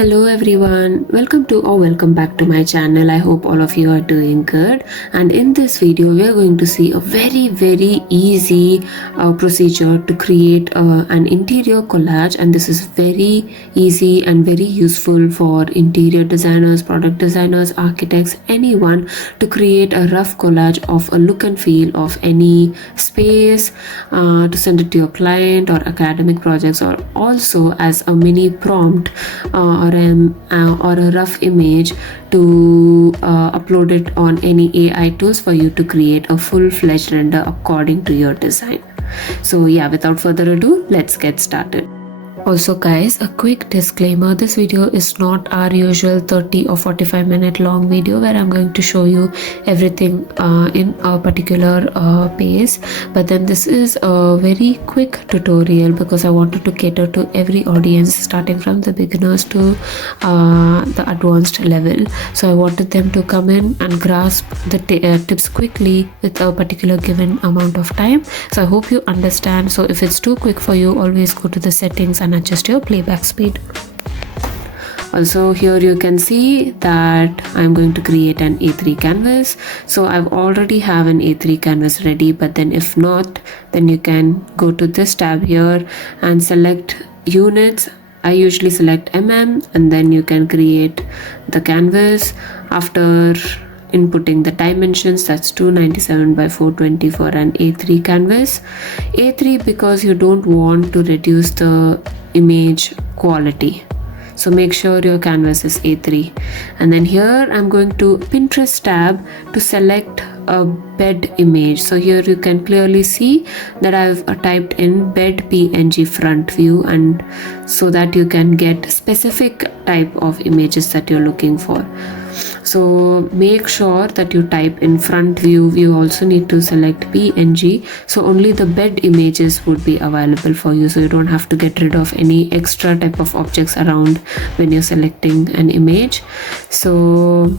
Hello everyone, welcome back to my channel. I hope all of you are doing good, and in this video we are going to see a very easy procedure to create an interior collage, and this is very easy and very useful for interior designers, product designers, architects, anyone to create a rough collage of a look and feel of any space to send it to your client or academic projects, or also as a mini prompt or a rough image to upload it on any AI tools for you to create a full-fledged render according to your design. So yeah, without further ado, let's get started. Also guys, a quick disclaimer, this video is not our usual 30 or 45 minute long video where I'm going to show you everything in a particular pace, but then this is a very quick tutorial because I wanted to cater to every audience, starting from the beginners to the advanced level. So I wanted them to come in and grasp the tips quickly with a particular given amount of time. So I hope you understand. So if it's too quick for you, always go to the settings and adjust your playback speed. Also here you can see that I'm going to create an A3 canvas. So I've already have an A3 canvas ready, but then if not, then you can go to this tab here and select units. I usually select and then you can create the canvas after inputting the dimensions. That's 297 by 420 for an A3 canvas. A3 because you don't want to reduce the image quality, so make sure your canvas is A3. And then here I'm going to Pinterest tab to select a bed image. So here you can clearly see that I've typed in bed PNG front view, and so that you can get specific type of images that you're looking for. So make sure that you type in front view. You also need to select PNG, so only the bed images would be available for you, so you don't have to get rid of any extra type of objects around when you're selecting an image. So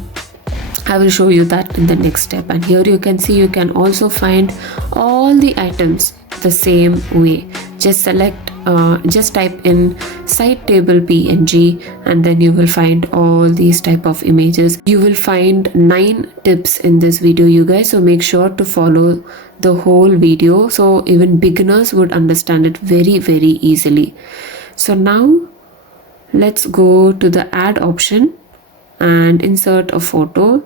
I will show you that in the next step. And here you can see you can also find all the items the same way. Just type in site table PNG, and then you will find all these type of images. You will find 9 tips in this video, you guys, so make sure to follow the whole video so even beginners would understand it very easily. So now let's go to the add option and insert a photo,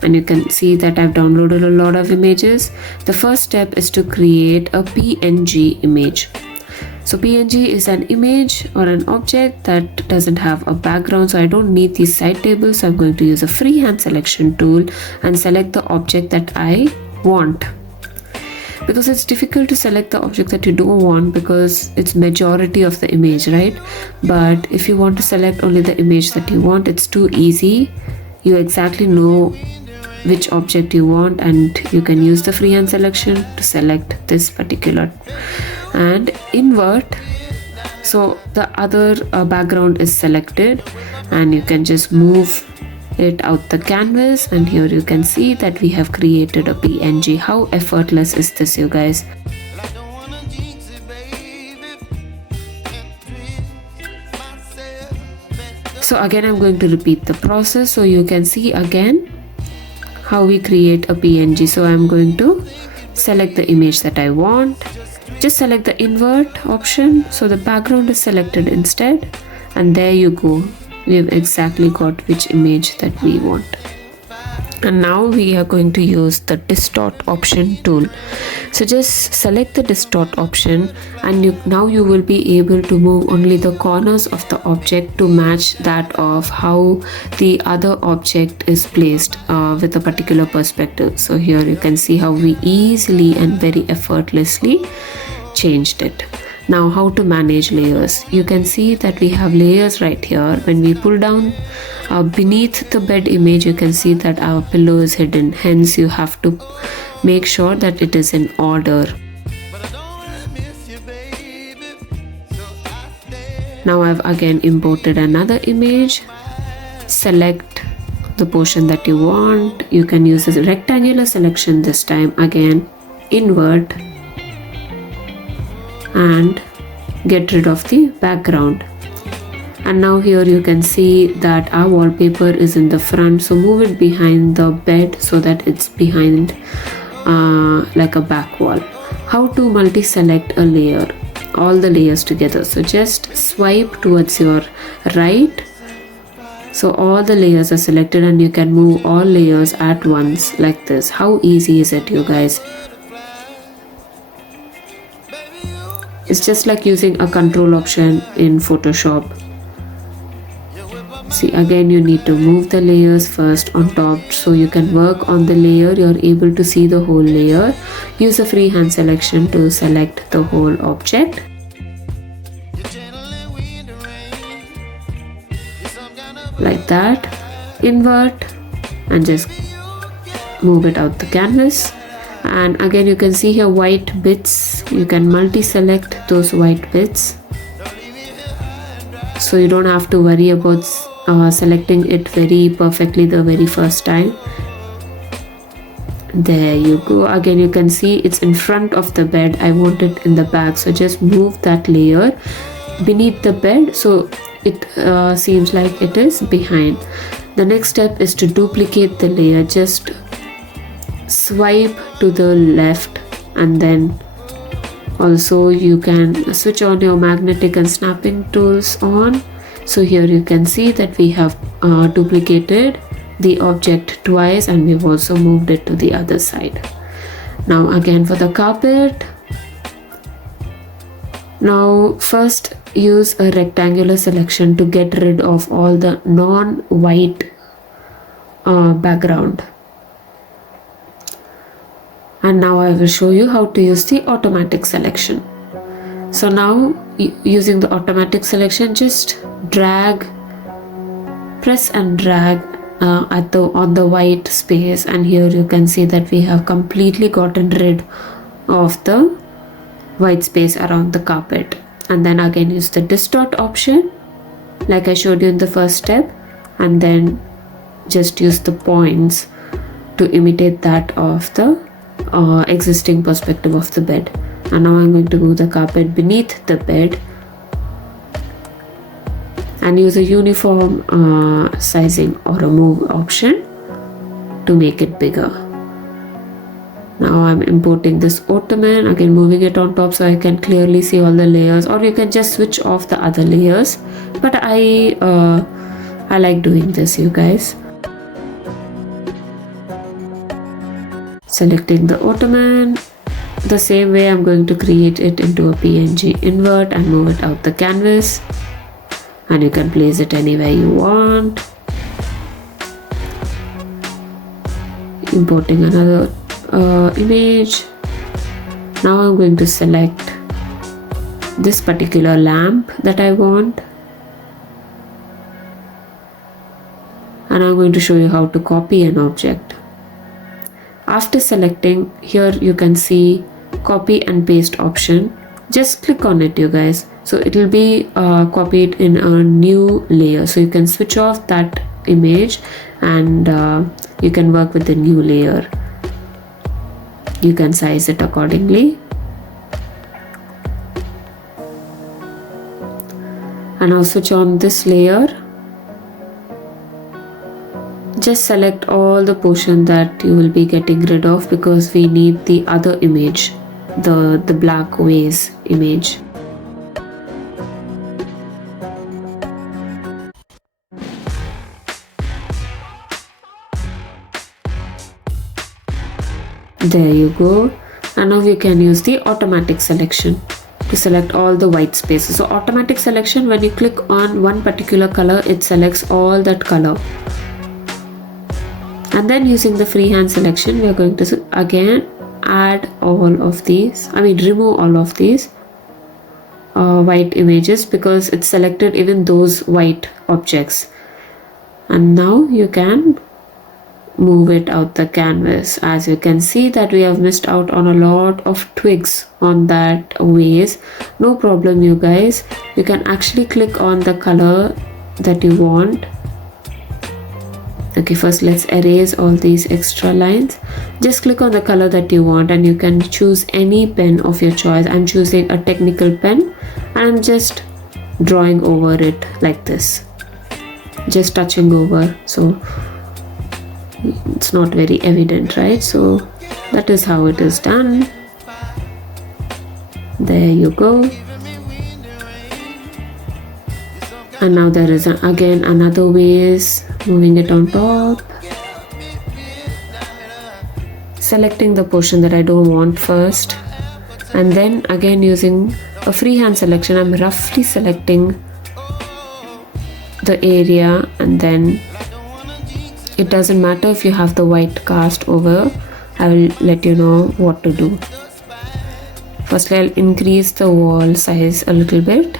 and you can see that I've downloaded a lot of images. The first step is to create a PNG image. So PNG is an image or an object that doesn't have a background, so I don't need these side tables. So I'm going to use a freehand selection tool and select the object that I want, because it's difficult to select the object that you don't want because it's majority of the image, right? But if you want to select only the image that you want, it's too easy. You exactly know which object you want, and you can use the freehand selection to select this particular and invert, so the other background is selected, and you can just move it out the canvas, and here you can see that we have created a PNG. How effortless is this, you guys? So again I'm going to repeat the process so you can see again how we create a PNG. So I'm going to select the image that I want, just select the invert option so the background is selected instead, and there you go, we've exactly got which image that we want. And now we are going to use the distort option tool. So just select the distort option, and now you will be able to move only the corners of the object to match that of how the other object is placed with a particular perspective. So here you can see how we easily and very effortlessly changed it. Now how to manage layers. You can see that we have layers right here. When we pull down beneath the bed image, you can see that our pillow is hidden. Hence you have to make sure that it is in order. Now I've again imported another image. Select the portion that you want. You can use a rectangular selection this time. Again, invert and get rid of the background. And now here you can see that our wallpaper is in the front, so move it behind the bed so that it's behind like a back wall. How to multi-select a layer, all the layers together. So just swipe towards your right, so all the layers are selected and you can move all layers at once like this. How easy is it, you guys? It's just like using a control option in Photoshop. See, again you need to move the layers first on top so you can work on the layer. You're able to see the whole layer. Use a freehand selection to select the whole object. Like that. Invert and just move it out the canvas. And again you can see here white bits. You can multi-select those white bits, so you don't have to worry about selecting it very perfectly the very first time. There you go. Again you can see it's in front of the bed. I want it in the back, so just move that layer beneath the bed so it seems like it is behind. The next step is to duplicate the layer. Just swipe to the left, and then also you can switch on your magnetic and snapping tools on. So here you can see that we have duplicated the object twice, and we've also moved it to the other side. Now again for the carpet. Now first use a rectangular selection to get rid of all the non-white background. And now I will show you how to use the automatic selection. So now using the automatic selection, just press and drag on the white space, and here you can see that we have completely gotten rid of the white space around the carpet. And then again use the distort option like I showed you in the first step, and then just use the points to imitate that of the existing perspective of the bed. And now I'm going to move the carpet beneath the bed and use a uniform sizing or a move option to make it bigger. Now I'm importing this ottoman, again moving it on top so I can clearly see all the layers, or you can just switch off the other layers, but I like doing this, you guys. Selecting the ottoman, the same way I'm going to create it into a PNG, invert and move it out the canvas, and you can place it anywhere you want. Importing another image. Now I'm going to select this particular lamp that I want, and I'm going to show you how to copy an object. After selecting, here you can see copy and paste option. Just click on it, you guys, so it will be copied in a new layer. So you can switch off that image and you can work with the new layer. You can size it accordingly. And I'll switch on this layer. Just select all the portion that you will be getting rid of, because we need the other image, the black vase image. There you go. And now you can use the automatic selection to select all the white spaces. So automatic selection, when you click on one particular color, it selects all that color. And then using the freehand selection, we are going to again add all of these, remove all of these white images, because it's selected even those white objects. And now you can move it out the canvas. As you can see that we have missed out on a lot of twigs on that vase. No problem, you guys. You can actually click on the color that you want. Okay, first let's erase all these extra lines. Just click on the color that you want and you can choose any pen of your choice. I'm choosing a technical pen and I'm just drawing over it like this, just touching over, so it's not very evident, right? So that is how it is done. There you go. And now there is again another ways, moving it on top, selecting the portion that I don't want first, and then again using a freehand selection, I'm roughly selecting the area, and then it doesn't matter if you have the white cast over, I will let you know what to do. Firstly, I'll increase the wall size a little bit.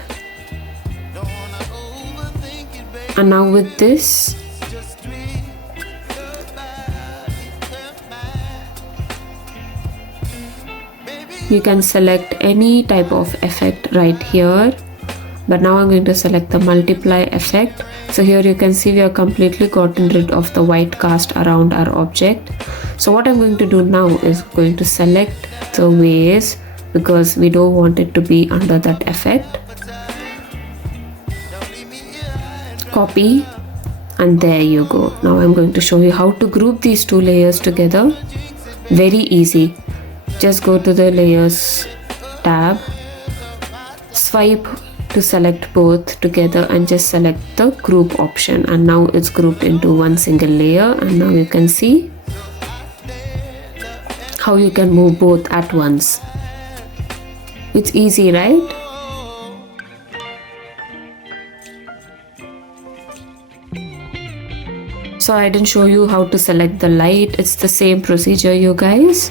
And now with this, you can select any type of effect right here, but now I'm going to select the multiply effect. So here you can see we have completely gotten rid of the white cast around our object. So what I'm going to do now is going to select the ways, because we don't want it to be under that effect. Copy, and there you go. Now I'm going to show you how to group these two layers together. Very easy. Just go to the layers tab, swipe to select both together, and just select the group option, and now it's grouped into one single layer. And now you can see how you can move both at once. It's easy, right? So I didn't show you how to select the light. It's the same procedure, you guys.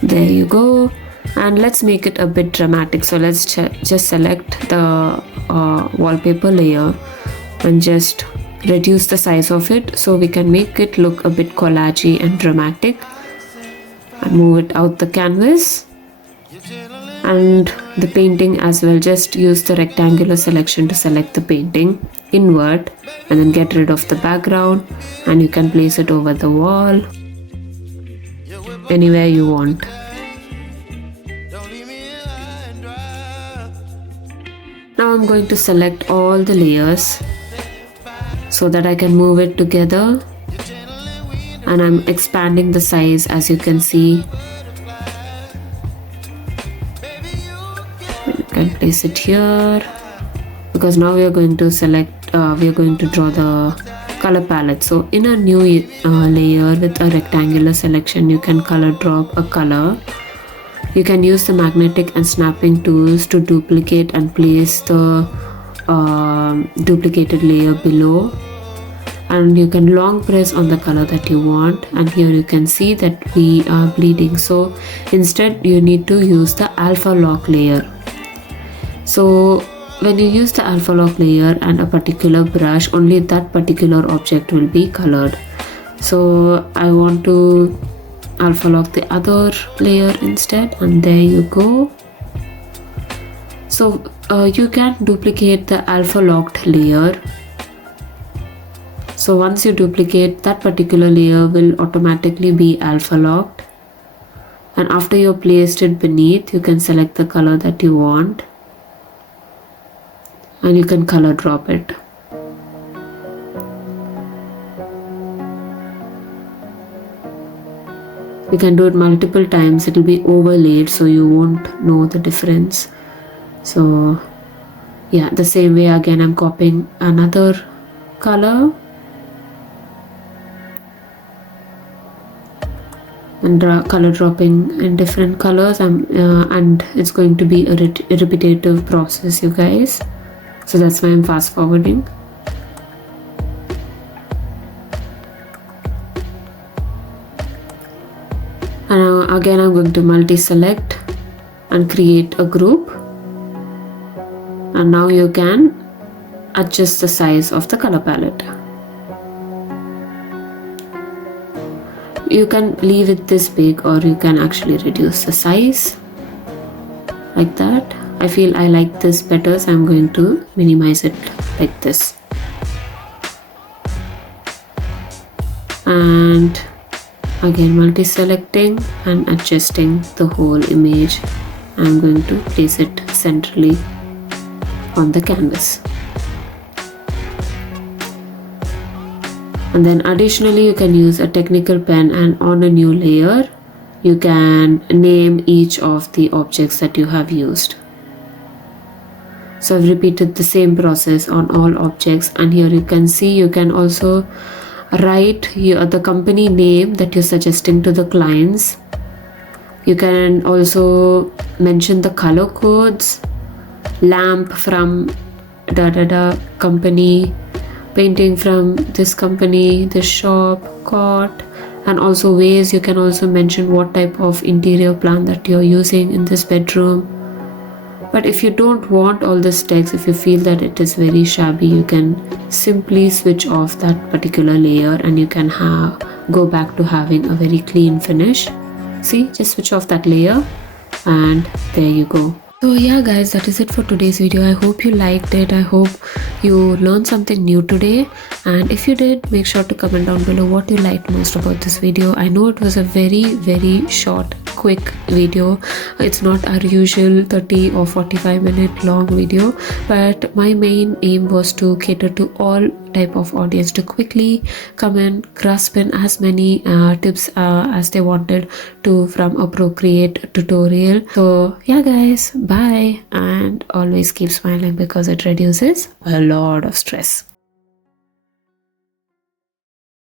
There you go. And let's make it a bit dramatic. So let's just select the wallpaper layer and just reduce the size of it so we can make it look a bit collagey and dramatic. And move it out the canvas. And the painting as well, just use the rectangular selection to select the painting, invert, and then get rid of the background, and you can place it over the wall anywhere you want. Now I'm going to select all the layers so that I can move it together, and I'm expanding the size, as you can see. Can place it here, because now we are going to select we are going to draw the color palette. So in a new layer with a rectangular selection, you can color drop a color. You can use the magnetic and snapping tools to duplicate and place the duplicated layer below, and you can long press on the color that you want, and here you can see that we are bleeding. So instead you need to use the alpha lock layer. So when you use the alpha lock layer and a particular brush, only that particular object will be colored. So I want to alpha lock the other layer instead, and there you go. So you can duplicate the alpha locked layer. So once you duplicate, that particular layer will automatically be alpha locked, and after you placed it beneath, you can select the color that you want, and you can color drop it. You can do it multiple times. It will be overlaid, so you won't know the difference. So yeah, the same way again I'm copying another color and color dropping in different colors, and it's going to be a repetitive process, you guys. So that's why I'm fast forwarding. And now again I'm going to multi-select and create a group, and now you can adjust the size of the color palette. You can leave it this big, or you can actually reduce the size like that. I feel I like this better, so I'm going to minimize it like this. And again multi-selecting and adjusting the whole image I'm going to place it centrally on the canvas. And then additionally you can use a technical pen, and on a new layer you can name each of the objects that you have used. So I've repeated the same process on all objects, and here you can see you can also write the company name that you're suggesting to the clients. You can also mention the color codes, lamp from company, painting from this company, this shop, cot, and also ways. You can also mention what type of interior plan that you're using in this bedroom. But if you don't want all this text, if you feel that it is very shabby, you can simply switch off that particular layer and you can go back to having a very clean finish. See, just switch off that layer and there you go. So yeah guys, that is it for today's video. I hope you liked it. I hope you learned something new today, and if you did, make sure to comment down below what you liked most about this video. I know it was a very short, quick video. It's not our usual 30 or 45-minute long video, but my main aim was to cater to all type of audience to quickly come in, grasp in as many tips as they wanted to from a Procreate tutorial. So yeah guys, bye, and always keep smiling because it reduces a lot of stress.